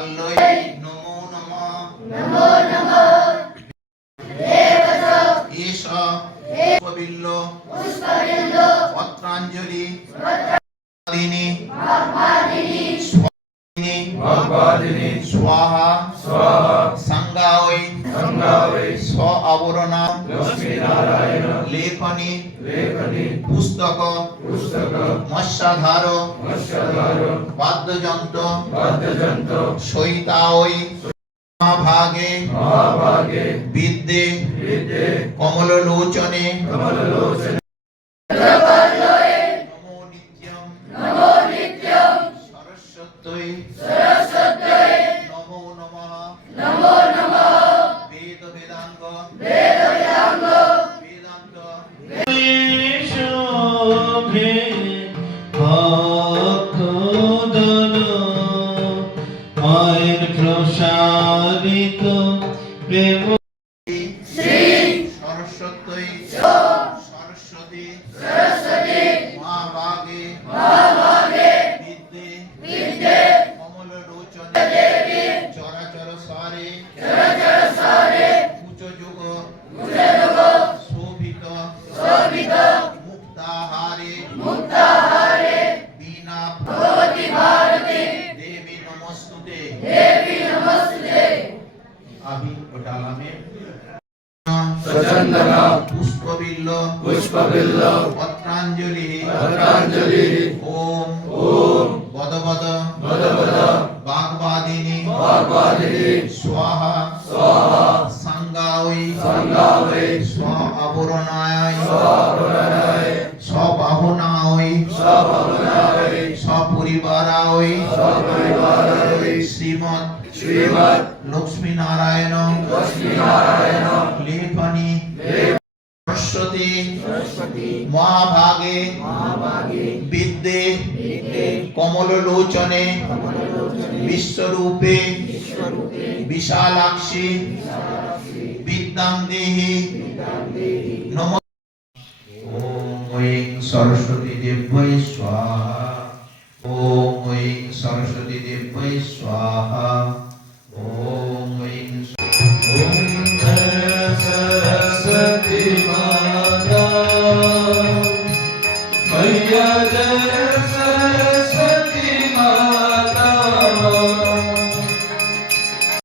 পাল্লয়ে নমো নমঃ নমো নমো দেবস এষ পুষ্পবিল্ল পত্রাঞ্জলি দিনী ভাগবাদিনী স্বাহা সংজ্ঞায় স্ব আবরণা লক্ষ্মীনারায়ণ লেখনী লেখনী পুস্তক মৎস্যাধার বাদ্যযন্ত্র সহিতায় মহাভাগে বিদ্যে কমললোচনে নমো নিত্যং সরস্বত্যৈ নমো নমঃ বেদ বেদাঙ্গ বেদান্ত শোভে ভক্তজন মায়ের প্রসারিত প্রেম সরস্বত্যৈ সরস্বতী মহাভাগে বিদ্যে কমললোচনে চরাচর সারে উচ্চযুগ শোভিত মুক্তাহারে বীণা দেবী নমস্তুতে अभी डाला में सचंदना पुष्पबिल्ल पत्रांजलि ओम बद वाग्वादिनी स्वाहा संगावै स्व अवरणाय स्वबाहुनाय स्वपरिवाराय श्रीमद् लक्ष्मी नारायण लेखनी सरस्वती महाभागे विद्ये कमललोचने विश्वरूपे विशालाक्षी विद्यां देहि नमो ओम ऐं सरस्वती देव्यै स्वाहा ओम ऐं सरस्वती देव्यै स्वाहा।